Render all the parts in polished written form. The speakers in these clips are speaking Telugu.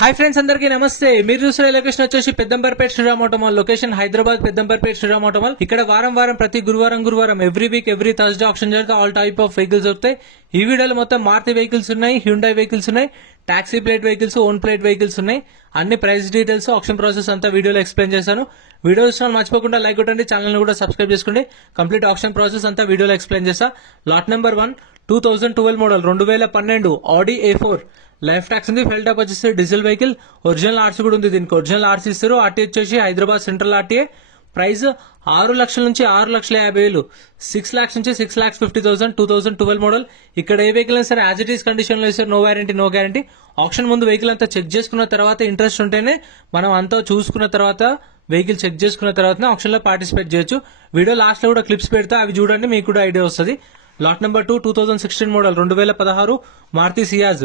హాయ్ ఫ్రెండ్స్, అందరికీ నమస్తే. మీరు చూసిన లొకేషన్ వచ్చేసి పెద్దంబర్పేట శ్రీరామ్ ఆటోమాల్. లొకేషన్ హైదరాబాద్ పెద్దంబర్పేట శ్రీరామ్ ఆటోమాల్. ఇక్కడ వారం ప్రతి గురువారం every week every Thursday auction జరిగితే ఆల్ టైప్ ఆఫ్ వెహికల్స్ దొరుకుతాయి. ఈ వీడియోలో మొత్తం మారుతి వెహికల్స్ ఉన్నాయి, హ్యుండై వెహికల్స్ ఉన్నాయి, taxi plate vehicles, own plate vehicles ఉన్నాయి. అన్ని ప్రైస్ డీటెయిల్స్, ఆప్షన్ ప్రాసెస్ అంతా వీడియోలో ఎక్స్ప్లెయిన్ చేశాను. వీడియో చూసిన మర్చిపోకుండా లైక్ కొట్టండి, ఛానల్ కూడా సబ్స్క్రైబ్ చేసుకోండి. కంప్లీట్ ఆప్షన్ ప్రాసెస్ అంతా వీడియోలో ఎక్స్ప్లెయిన్ చేస్తా. లాట్ నెంబర్ 1 2012 మోడల్ 2012 ఆడి A4 లైఫ్ ట్యాక్స్ ఉంది. ఫెల్ టాప్ వచ్చేసి డీజిల్ వెహికల్. ఒరిజినల్ ఆర్సీ కూడా ఉంది. దీనికి ఒరిజినల్ ఆర్సీ ఇస్తారు. ఆర్టీ వచ్చేసి హైదరాబాద్ సెంట్రల్ ఆర్టీఏ. ప్రైస్ 6 లక్షల నుంచి 6,50,000, 6 lakhs నుంచి 6,50,000. 2012 మోడల్. ఇక్కడ ఏ వెహికల్ అయినా సరే యాజ్ ఇట్ ఈస్ కండిషన్ లో ఇస్తారు. No warranty, no guarantee. Auction ముందు వెహికల్ అంతా చెక్ చేసుకున్న తర్వాత, ఇంట్రెస్ట్ ఉంటేనే మనం అంతా చూసుకున్న తర్వాత, వెహికల్ చెక్ చేసుకున్న తర్వాత ఆప్షన్ లో పార్టిసిపేట్ చేయొచ్చు. వీడియో లాస్ట్ లో కూడా క్లిప్స్ పెడతా, అవి చూడండి, మీకు కూడా ఐడియా వస్తుంది. Lot number 2 2016 model 2016 Maruti Ciaz.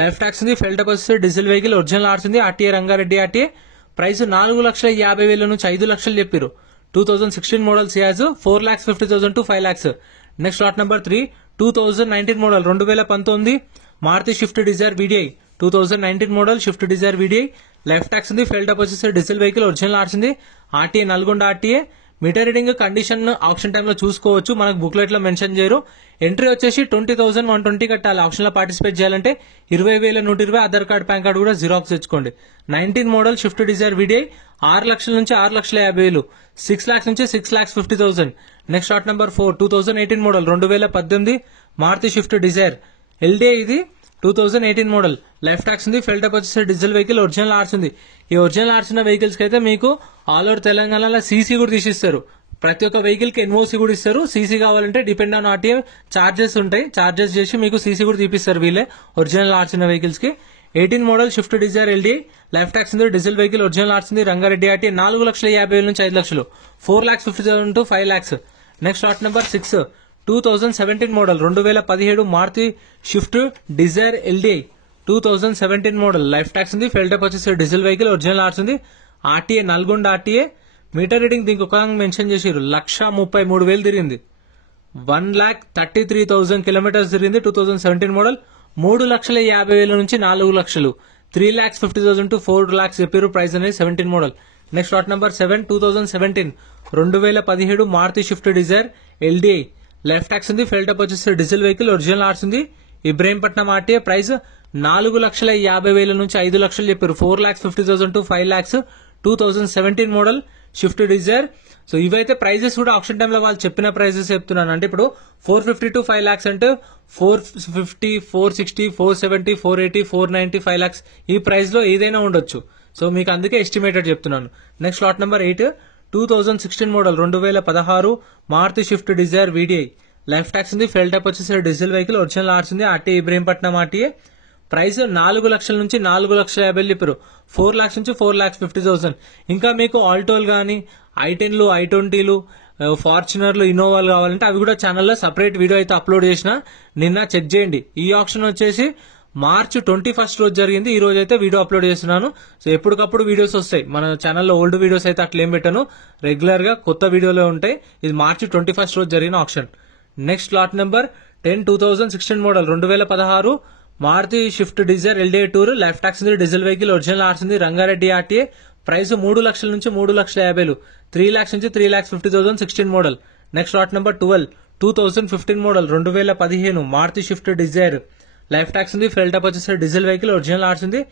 Life tax ఉంది. ఫెల్ టాప్ వస్తే డీజిల్ వెహికల్. ఒరిజినల్ ఆర్స్ ఉంది. RTA Rangareddy RTA. ప్రైస్ 4,50,000 నుంచి 5 లక్షలు చెప్పారు. 2016 model Ciaz. 4,50,000 to 5 lakhs. Next lot number 3 2019 model 2019 Maruti Swift Dzire VDI. 2019 model Swift Dzire VDI. Life tax ఉంది. ఫెల్ టాప్ వచ్చేసి డీజిల్ వెహికల్. ఒరిజినల్ ఆర్స్ ఉంది. RTA Nalgonda RTA. Meter reading condition auction time లో చూసుకోవచ్చు. మనకు బుక్లెట్ లో మెన్షన్ చేయరు. ఎంట్రీ వచ్చేసి 20,120 కట్టాలి. ఆప్షన్ లో పార్టిసిపేట్ చేయాలంటే 20,120. ఆధార్ కార్డ్, పాన్ కార్డ్ కూడా జిరాక్స్ తెచ్చుకోండి. 19 మోడల్ షిఫ్ట్ డిజైర్ వీడిఐ. 6 లక్షల నుంచి 6,50,000, 6 lakhs నుంచి 6,50,000. Next lot number 4 2018 model 2018 Maruti Swift Dzire LDI. ఇది 2018 మోడల్. లైఫ్ ట్యాక్స్ ఉంది. ఫెల్ టాప్ వచ్చేసి డీజిల్ వెహికల్. ఒరిజినల్ ఆర్స్ ఉంది. ఈ ఒరిజినల్ ఆర్స్ ఉన్న వెహికల్స్ కి అయితే మీకు ఆల్ ఓవర్ తెలంగాణలో సీసీ కూడా తీసిస్తారు. ప్రతి ఒక్క వెహికల్ కి ఎన్ఓసీ కూడా ఇస్తారు. సీసీ కావాలంటే డిపెండ్ ఆన్ ఆర్టీఏ చార్జెస్ ఉంటాయి. చార్జెస్ చేసి మీకు సీసీ కూడా తీపిస్తారు వీళ్ళే, ఒరిజినల్ ఆర్స్ ఉన్న వెహికల్స్ కి. 18 model Swift Dzire LDI. Life tax ఉంది. Diesel vehicle. ఒరిజినల్ ఆర్స్ ఉంది. రంగారెడ్డి ఆర్టీఏ. 4,50,000 నుంచి 5 లక్షలు. 4,50,000 to 5 lakhs. Next lot number 6 2017 model 2017 Maruti Swift Dzire LDI. 2017 model. Life tax ఉంది. ఫెల్ టాప్ వచ్చేసి డీజిల్ వెహికల్. ఒరిజినల్ ఆర్స్ ఉంది. RTA Nalgonda RTA. Meter reading దీనికి ఒక మెన్షన్ చేసారు. 1,33,000 తిరిగింది. 1,33,000 కిలోమీటర్స్ తిరిగింది. 2017 మోడల్. 3,50,000 నుంచి 4 లక్షలు. 3,50,000 to 4 lakhs చెప్పారు ప్రైస్ అనేది. 17 model. Next lot number 7 2017 2017 Maruti Swift Dzire LDI. Life tax ఉంది. ఫెల్ టాప్ వచ్చేసి డీజిల్ వెహికల్. ఒరిజినల్ ఆర్స్ ఉంది. ఇబ్రహీంపట్నం ఆర్టీఏ. ప్రైస్ 4,50,000 నుంచి 5 లక్షలు చెప్పారు. 4,50,000 to 5 lakhs. 2017 model Swift Dzire. So ఇవైతే ప్రైజెస్ కూడా ఆప్షన్ టైమ్ లో వాళ్ళు చెప్పిన ప్రైజెస్ చెప్తున్నాను. అంటే ఇప్పుడు 450 to 5 lakhs అంటే 450, 460, 470, 480, 490, 5 lakhs ఈ ప్రైస్ లో ఏదైనా ఉండొచ్చు. సో మీకు అందుకే ఎస్టిమేటెడ్ చెప్తున్నాను. Next lot number 8 2016 model 2016 Maruti Swift Dzire VDI. Life tax ఉంది. ఫెల్ టాప్ వచ్చేసి డీజిల్ వెహికల్. ఒరిజినల్ ఆర్స్ ఉంది. RTA Ibrahimpatnam RTA. ప్రైస్ 4 లక్షల నుంచి 4,50,000 చెప్పారు. 4 lakhs నుంచి 4,50,000. ఇంకా మీకు ఆల్టోలు కానీ, i10లు, i20లు, ఫార్చునర్లు, ఇన్నోవాలు కావాలంటే అవి కూడా ఛానల్లో సపరేట్ వీడియో అయితే అప్లోడ్ చేసిన, నిన్న చెక్ చేయండి. ఈ ఆప్షన్ వచ్చేసి మార్చ్ 21 రోజు జరిగింది. ఈ రోజు అయితే వీడియో అప్లోడ్ చేస్తున్నాను. సో ఎప్పటికప్పుడు వీడియోస్ వస్తాయి మన ఛానల్లో. ఓల్డ్ వీడియోస్ అయితే అట్లా ఏం పెట్టాను, రెగ్యులర్ గా కొత్త వీడియోలో ఉంటాయి. ఇది మార్చి 21 రోజు జరిగిన auction. Next lot number 10 2016 model 2016 Maruti Swift Dzire LDI tour. Life tax ఉంది. Diesel vehicle. ఒరిజినల్ ఆర్స్ ఉంది. రంగారెడ్డి ఆర్టీఏ. ప్రైస్ 3 లక్షల నుంచి 3,50,000, 3 lakhs నుంచి 3,50,000. 16 model. Next lot number 12 2015 model 2015 Maruti Swift Dzire. Life tax ఉంది. ఫెల్ టాప్ వచ్చేసి డీజిల్ వెహికల్. ఒరిజినల్ ఆర్స్ ఉంది.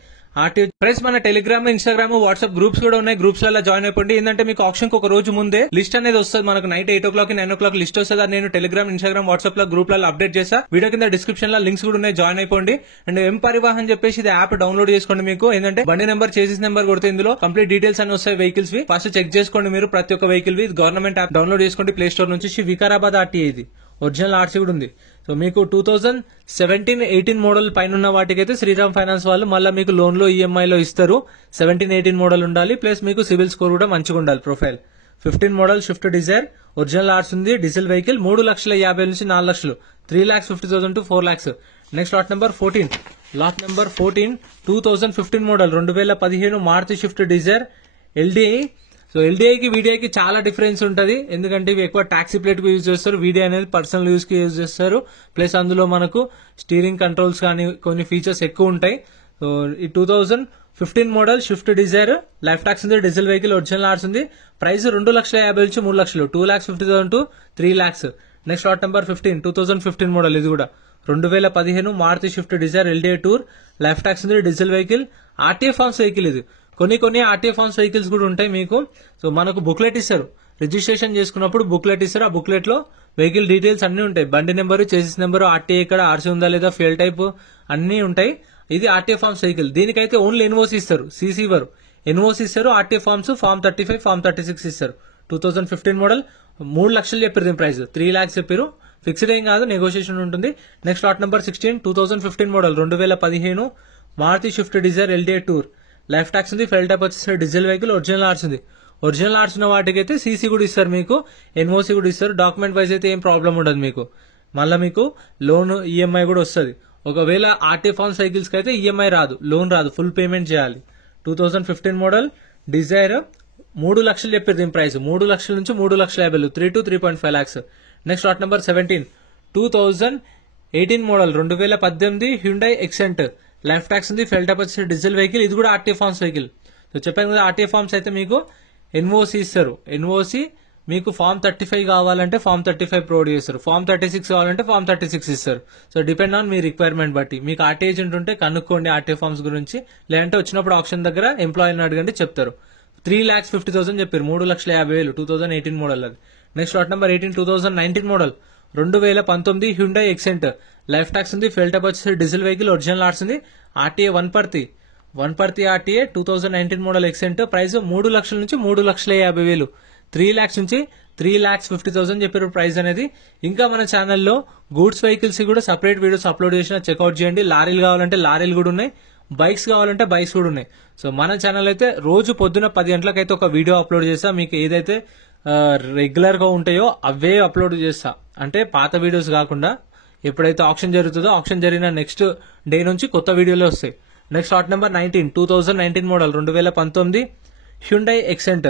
ఆర్టీఓ. ప్రైస్ మన టెలిగ్రామ్, ఇన్స్టాగ్రామ్, వాట్సాప్ గ్రూప్స్ కూడా ఉన్నాయి. గ్రూప్స్ లలో జాయిన్ అయిపోండి. ఏంటంటే మీకు ఆప్షన్ కి ఒక రోజు ముందే లిస్ట్ అనేది వస్తుంది. మనకు నైట్ 8 o'clock 9 o'clock లిస్ట్ వస్తుంది. నేను టెలిగ్రామ్, ఇన్స్టాగ్రామ్, వాట్సాప్ లో గ్రూప్ లలో అప్డేట్ చేస్తా. వీడియో కింద డిస్క్రిప్షన్ లో లింక్స్ కూడా ఉన్నాయి. జాయిన్ అయిపోండి. అండ్ ఎం పరివాహన్ చెప్పేసి ఇది యాప్ డౌన్లోడ్ చేసుకోండి. మీకు ఏంటంటే బండి నెంబర్, చేసిస్ నెంబర్ కొడితే ఇందులో కంప్లీట్ డీటెయిల్స్ అన్ని వస్తాయి వెహికల్స్ వి. ఫస్ట్ చెక్ చేసుకోండి మీరు ప్రతి ఒక్క వెహికల్ వి. గవర్నమెంట్ యాప్ డౌన్లోడ్ చేసుకోండి ప్లే స్టోర్ నుంచి. వికారాబాద్ ఆర్టీఏ. ఇది ఒరిజినల్ ఆర్సీ కూడా ఉంది. సో మీకు 2017-18 మోడల్ పైన ఉన్న వాటికైతే శ్రీరామ్ ఫైనాన్స్ వాళ్ళు మళ్ళీ మీకు లోన్ లో ఈఎంఐ లో ఇస్తారు. 17-18 మోడల్ ఉండాలి. ప్లస్ మీకు సివిల్ స్కోర్ కూడా మంచిగా ఉండాలి. Profile 15 model Swift Dzire. Original ఆర్స్ ఉంది. Diesel vehicle. 3,50,000 నుంచి 4 లక్షలు. 3,50,000 to 4 lakhs. Next lot number 14 2015 model 2015 Maruti Swift Dzire LDI. So ఎల్డీఐకి వీడిఐకి చాలా డిఫరెన్స్ ఉంటుంది. ఎందుకంటే ఇవి ఎక్కువ టాక్సీ ప్లేట్ కు యూజ్ చేస్తారు. వీడిఐ అనేది పర్సనల్ యూజ్ కి యూజ్ చేస్తారు. ప్లస్ అందులో మనకు స్టీరింగ్ కంట్రోల్స్ కానీ కొన్ని ఫీచర్స్ ఎక్కువ ఉంటాయి. సో ఈ 15 model Swift Dzire life tax ఉంది, డీజిల్ వెహికల్, ఒరిజినల్ ఆర్స్ ఉంది. ప్రైస్ 2,50,000 నుంచి 3 లక్షలు, 2,50,000 to 3 lakhs. Next lot number 15 2015 model, ఇది కూడా 2015 Maruti Swift Dzire LDI tour, life tax ఉంది, diesel vehicle, RTA forms vehicle. ఇది కొన్ని ఆర్టీఏ ఫార్మ్స్ వెహికల్స్ కూడా ఉంటాయి మీకు. సో మనకు బుక్లెట్ ఇస్తారు, రిజిస్ట్రేషన్ చేసుకున్నప్పుడు బుక్లెట్ ఇస్తారు. ఆ బుక్లెట్ లో వెహికల్ డీటెయిల్స్ అన్ని ఉంటాయి, బండి నెంబరు, చేసిస్ నెంబరు, ఆర్టీఏ ఇక్కడ, ఆర్సీ ఉందా లేదా, ఫ్యూయల్ టైప్ అన్ని ఉంటాయి. ఇది ఆర్టీఏ ఫార్మ్స్ వెహికల్. దీనికైతే ఓన్లీ ఎన్ఓసి ఇస్తారు, సీసీ ఇవ్వరు, ఎన్ఓసి ఇస్తారు. ఆర్టీఏ ఫార్మ్స్ ఫార్మ్ 35 ఫార్మ్ 36 ఇస్తారు. 2015 మోడల్ 3 లక్షలు చెప్పారు దీని ప్రైస్, 3 lakhs చెప్పారు. ఫిక్స్డ్ ఏం కాదు, నెగోషియేషన్ ఉంటుంది. Next lot number 16 2015 model 2015 Maruti Swift Dzire LDI tour, life tax ఉంది, ఫెల్ టైప్ వచ్చేసి డీజిల్ వెహికల్, ఒరిజినల్ ఆర్స్ ఉంది. ఒరిజినల్ ఆర్స్ ఉన్న వాటికి అయితే సీసీ కూడా ఇస్తారు మీకు, ఎన్ఓసి కూడా ఇస్తారు. డాక్యుమెంట్ వైజ్ అయితే ఏం ప్రాబ్లం ఉండదు మీకు. మళ్ళీ మీకు లోన్ ఈఎంఐ కూడా వస్తుంది. ఒకవేళ ఆర్టీఏ ఫార్మ్ సైకిల్స్ కి అయితే ఈఎంఐ రాదు, లోన్ రాదు, ఫుల్ పేమెంట్ చేయాలి. 2015 మోడల్ డిజైర్ 3 లక్షలు చెప్పారు దీని ప్రైస్, 3 లక్షల నుంచి 3,50,000, 3 to 3.5 lakhs. Next lot number 17 2018 model 2018 Hyundai Xcent, life tax ఉంది, ఫెల్ టైప్ వచ్చేసి డీజిల్ వెహికల్, ఇది కూడా ఆర్టీఏ ఫార్మ్స్ వెహికల్. సో చెప్పాను కదా, ఆర్టీఏ ఫార్మ్స్ అయితే మీకు ఎన్ఓసి ఇస్తారు. ఎన్ఓసి మీకు ఫార్మ్ 35 కావాలంటే ఫార్మ్ 35 ప్రొవైడ్ చేస్తారు, ఫార్మ్ 36 కావాలంటే ఫార్మ్ 36 ఇస్తారు. So depend on me requirement బట్టి. మీకు ఆర్టీ ఏజెంట్ ఉంటే కనుక్కోండి ఆర్టీఏ ఫార్మ్స్ గురించి, లేదంటే వచ్చినప్పుడు ఆప్షన్ దగ్గర ఎంప్లాయీని అడగండి, చెప్తారు. 3,50,000 చెప్పారు, 3,50,000 2018 మోడల్ అది. Next lot number 18 2019 model 2019 Hyundai Xcent, life tax ఉంది, ఫెల్ టైప్ వచ్చేసి డీజిల్ వెహికల్, ఒరిజినల్ ఆర్స్ ఉంది, ఆర్టీఏ వన్ పర్తి ఆర్టీఏ 2019 మోడల్ ఎక్సెంట్. ప్రైస్ 3 లక్షల నుంచి 3,50,000, 3 lakhs నుంచి 3,50,000 చెప్పారు ప్రైస్ అనేది. ఇంకా మన ఛానల్లో గూడ్స్ వెహికల్స్ కూడా సపరేట్ వీడియోస్ అప్లోడ్ చేసిన, చెక్అవుట్ చేయండి. లారీలు కావాలంటే లారీలు కూడా ఉన్నాయి, బైక్స్ కావాలంటే బైక్స్ కూడా ఉన్నాయి. సో మన ఛానల్ అయితే రోజు పొద్దున 10 గంటలకైతే ఒక వీడియో అప్లోడ్ చేస్తా. మీకు ఏదైతే రెగ్యులర్ గా ఉంటాయో అవే అప్లోడ్ చేస్తా, అంటే పాత వీడియోస్ కాకుండా. ఎప్పుడైతే ఆప్షన్ జరుగుతుందో ఆప్షన్ జరిగిన నెక్స్ట్ డే నుంచి కొత్త వీడియోలు వస్తాయి. Next lot number 19 2019 model 2019 Hyundai Xcent,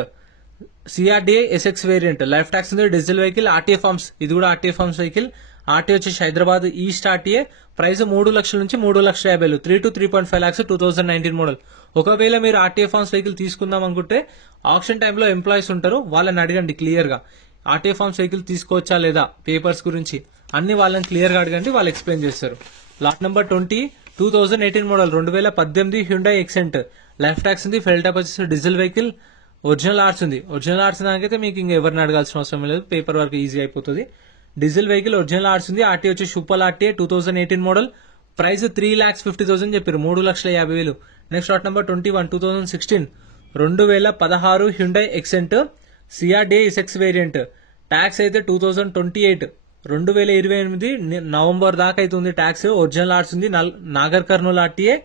CRDI SX variant, life tax ఉంది, డీజిల్ వెహికల్, ఆర్టీఏ ఫార్మ్స్, ఇది కూడా ఆర్టీఏ ఫార్మ్స్ వెహికల్. ఆర్టీఏ వచ్చేసి హైదరాబాద్ ఈస్ట్ ఆర్టీఏ. ప్రైస్ 3 లక్షల నుంచి 3,50,000, 3 to 3.5 lakhs 2019 మోడల్. ఒకవేళ మీరు ఆర్టీఏ ఫార్మ్స్ వెహికల్ తీసుకుందాం అనుకుంటే ఆప్షన్ టైంలో ఎంప్లాయీస్ ఉంటారు, వాళ్ళని అడగండి క్లియర్ గా, ఆర్టీఏ ఫార్మ్స్ వెహికల్ తీసుకోవచ్చా లేదా, పేపర్స్ గురించి అన్ని వాళ్ళని క్లియర్ గా అడగండి, వాళ్ళు ఎక్స్ప్లెయిన్ చేస్తారు. Lot number 20 2018 model 2018 Hyundai Xcent, life tax ఉంది, ఫెల్ టైప్ వచ్చేసి డీజిల్ వెహికల్, ఒరిజినల్ ఆర్స్ ఉంది. ఒరిజినల్ ఆర్స్ దానికైతే మీకు ఇంకా ఎవరిని అడగాల్సిన అవసరం లేదు, పేపర్ వర్క్ ఈజీ అయిపోతుంది. డీజిల్ వెహికల్, ఒరిజినల్ ఆర్స్ ఉంది. ఆర్టీ వచ్చి సూపర్ ఆర్టీఏ 2018 మోడల్, ప్రైస్ 3,50,000 చెప్పారు, 3,50,000. Next lot number 21 2016 2016 Hyundai Xcent, CRDI SX variant. Tax అయితే 2028 2028 నవంబర్ దాకా అవుతుంది ట్యాక్స్. ఒరిజినల్ ఆర్స్ ఉంది, నాగర్ కర్నూల్ ఆర్టీఏ.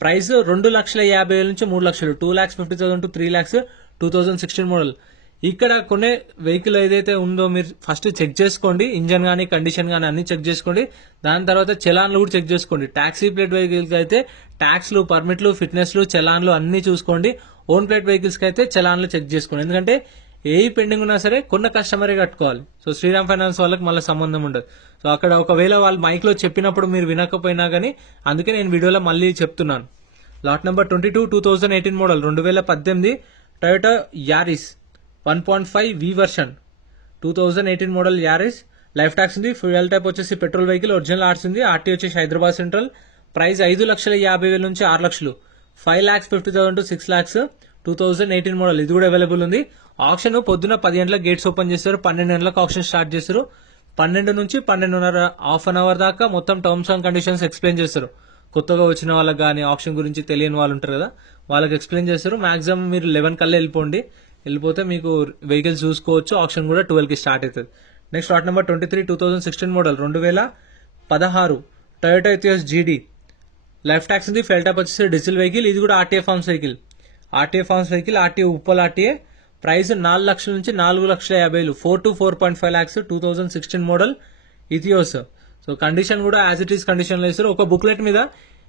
ప్రైస్ 2,50,000 నుంచి 3 లక్షలు, 2,50,000 to 3 lakhs 2016 మోడల్. ఇక్కడ కొనే వెహికల్ ఏదైతే ఉందో మీరు ఫస్ట్ చెక్ చేసుకోండి, ఇంజన్ గానీ కండిషన్ గానీ అన్ని చెక్ చేసుకోండి. దాని తర్వాత చలాన్లు కూడా చెక్ చేసుకోండి. టాక్సీ ప్లేట్ వెహికల్స్ అయితే ట్యాక్స్లు, పర్మిట్లు, ఫిట్నెస్లు, చలాన్లు అన్ని చూసుకోండి. ఓన్ ప్లేట్ వెహికల్స్ కి అయితే చలాన్లు చెక్ చేసుకోండి, ఎందుకంటే ఏ పెండింగ్ ఉన్నా సరే కొన్న కస్టమరే కట్టుకోవాలి. సో శ్రీరామ్ ఫైనాన్స్ వాళ్ళకి మళ్ళీ సంబంధం ఉండదు. సో అక్కడ ఒకవేళ వాళ్ళు మైక్ లో చెప్పినప్పుడు మీరు వినకపోయినా గానీ, అందుకే నేను వీడియోలో మళ్ళీ చెప్తున్నాను. Lot number 22 2018 model 2018 Toyota Aries 1.5 V version 2018 model Aries. Life tax ఉంది, ఫ్యూయల్ టైప్ వచ్చేసి పెట్రోల్ వెహికల్, ఒరిజినల్ ఆర్ట్స్ ఉంది. ఆర్టీ వచ్చేసి హైదరాబాద్ సెంట్రల్. ప్రైస్ 5,50,000 నుంచి 6 లక్షలు, 5,50,000 to 6 lakhs 2018 మోడల్. ఇది కూడా అవైలబుల్ ఉంది. ఆప్షన్ పొద్దున 10 గంటలకు గేట్స్ ఓపెన్ చేస్తారు, 12 గంటలకు ఆప్షన్ స్టార్ట్ చేస్తారు. 12 నుంచి 12:30 హాఫ్ అన్ అవర్ దాకా మొత్తం టర్మ్స్ అండ్ కండిషన్స్ ఎక్స్ప్లెయిన్ చేస్తారు. కొత్తగా వచ్చిన వాళ్ళకి కానీ ఆప్షన్ గురించి తెలియని వాళ్ళు ఉంటారు కదా, వాళ్ళకి ఎక్స్ప్లెయిన్ చేస్తారు. మాక్సిమం మీరు 11 కల్లా వెళ్ళిపోతే మీకు వెహికల్స్ చూసుకోవచ్చు. ఆప్షన్ కూడా 12కి స్టార్ట్ అవుతుంది. Next lot number 23 2016 model 2016 Toyota Etios GD. Life tax ఉంది, ఫెల్ టాప్ వచ్చేసి డీజిల్ వెహికల్. ఇది కూడా RTA forms vehicle, RTA Uppal RTA. Price 4 లక్షల నుంచి 4,50,000, 4 to 4.5 lakhs 2016 model Etios. So condition కూడా యాజ్ ఇట్ ఈస్ కండిషన్ లో ఇస్తారు. ఒక బుక్లెట్ మీద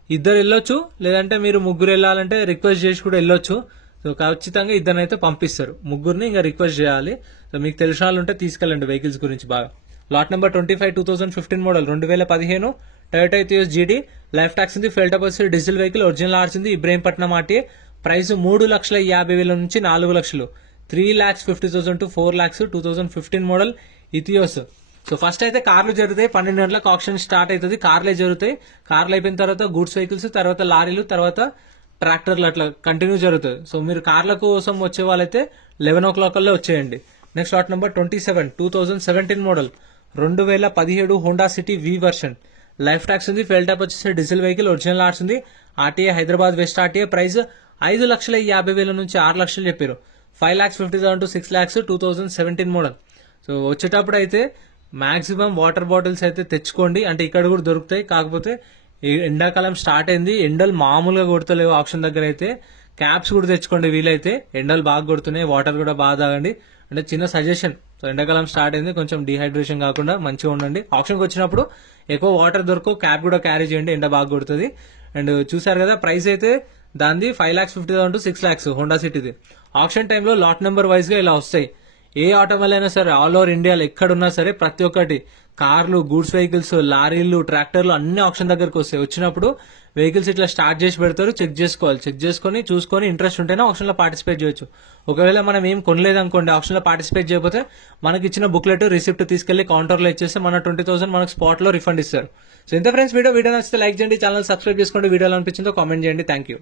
ఇద్దరు వెళ్ళొచ్చు, లేదంటే మీరు ముగ్గురు వెళ్ళాలంటే రిక్వెస్ట్ చేసి కూడా వెళ్ళొచ్చు. సో ఖచ్చితంగా ఇద్దరినైతే పంపిస్తారు, ముగ్గురిని ఇంకా రిక్వెస్ట్ చేయాలి. సో మీకు తెలిసిన వాళ్ళు ఉంటే తీసుకెళ్ళండి వెహికల్స్ గురించి బాగా. Lot number 25 2015 model 2015 Toyota Etios జీడీ, లైఫ్ ట్యాక్స్ ఉంది, ఫెల్ టాప్ వచ్చి డీజిల్ వెహికల్, ఒరిజినల్ ఆర్స్ ఉంది, ఇబ్రహీంపట్నం ఆర్టీఏ, ప్రైస్ 3,50,000 నుంచి 4 లక్షలు, 3,50,000 to 4 lakhs, 2015 model Etios. So first అయితే కార్లు జరుగుతాయి, 12 గంటలకు ఆప్షన్ స్టార్ట్ అవుతుంది, కార్లే జరుగుతాయి. కార్లు అయిపోయిన తర్వాత గూడ్స్ వెహికల్స్, తర్వాత లారీలు, తర్వాత ట్రాక్టర్లు అట్లా కంటిన్యూ జరుగుతుంది. సో మీరు కార్ల కోసం వచ్చే వాళ్ళైతే 11 o'clock వచ్చేయండి. Next lot number 27, 2017 model, 2017 Honda city వి వర్షన్, లైఫ్ ట్యాక్స్ ఉంది, ఫెల్ టాప్ వచ్చేసి డీజిల్ వెహికల్, ఒరిజినల్ ఆర్ట్స్ ఉంది, RTA Hyderabad west RTA, price 5,50,000 నుంచి 6 లక్షలు చెప్పారు, 5,50,000 to 6 lakhs, 2017 మోడల్. సో వచ్చేటప్పుడు అయితే మాక్సిమం వాటర్ బాటిల్స్ అయితే తెచ్చుకోండి, అంటే ఇక్కడ కూడా దొరుకుతాయి. కాకపోతే ఎండాకాలం స్టార్ట్ అయింది, ఎండలు మామూలుగా కొడతలేవు ఆప్షన్ దగ్గర అయితే. క్యాప్స్ కూడా తెచ్చుకోండి వీలైతే, ఎండలు బాగా కొడుతున్నాయి, వాటర్ కూడా బాగా తాగండి, అంటే చిన్న సజెషన్. సో ఎండాకాలం స్టార్ట్ అయింది, కొంచెం డిహైడ్రేషన్ కాకుండా మంచిగా ఉండండి. ఆప్షన్కి వచ్చినప్పుడు ఎక్కువ వాటర్ దొరకవు, క్యాప్ కూడా క్యారీ చేయండి, ఎండ బాగా కొడుతుంది. అండ్ చూసారు కదా ప్రైస్ అయితే దాన్ని 5,50,000 to 6 lakhs హోండా సిటీది. ఆప్షన్ టైంలో లాట్ నెంబర్ వైజ్ గా ఇలా వస్తాయి. ఏ ఆటో వల్ల అయినా సరే ఆల్ ఓవర్ ఇండియాలో ఎక్కడున్నా సరే ప్రతి ఒక్కటి కార్లు, గూడ్స్ వెహికల్స్, లారీలు, ట్రాక్టర్లు అన్ని ఆప్షన్ దగ్గరకు వస్తాయి. వచ్చినప్పుడు వెహికల్స్ ఇట్లా స్టార్ట్ చేసి పెడతారు, చెక్ చేసుకోవాలి. చెక్ చేసుకుని చూసుకొని ఇంట్రెస్ట్ ఉంటేనే ఆప్షన్ లో పార్టిసిపేట్ చేయొచ్చు. ఒకవేళ మనం ఏం కొనలేదు అనుకోండి, ఆప్షన్ లో పార్టిసిపేట్ చేయకపోతే మనకి ఇచ్చిన బుక్లెట్, రిసిప్ట్ తీసుకెళ్లి కౌంటర్ లో ఇచ్చేస్తే మన 20,000 మనకు స్పాట్ లో రిఫండ్ ఇస్తారు. సో ఇంత ఫ్రెండ్స్, వీడియో నచ్చితే లైక్ చేయండి, ఛానల్ సబ్స్క్రైబ్ చేసుకోండి, వీడియోలో అనిపించిందో కామెంట్ చేయండి. Thank you.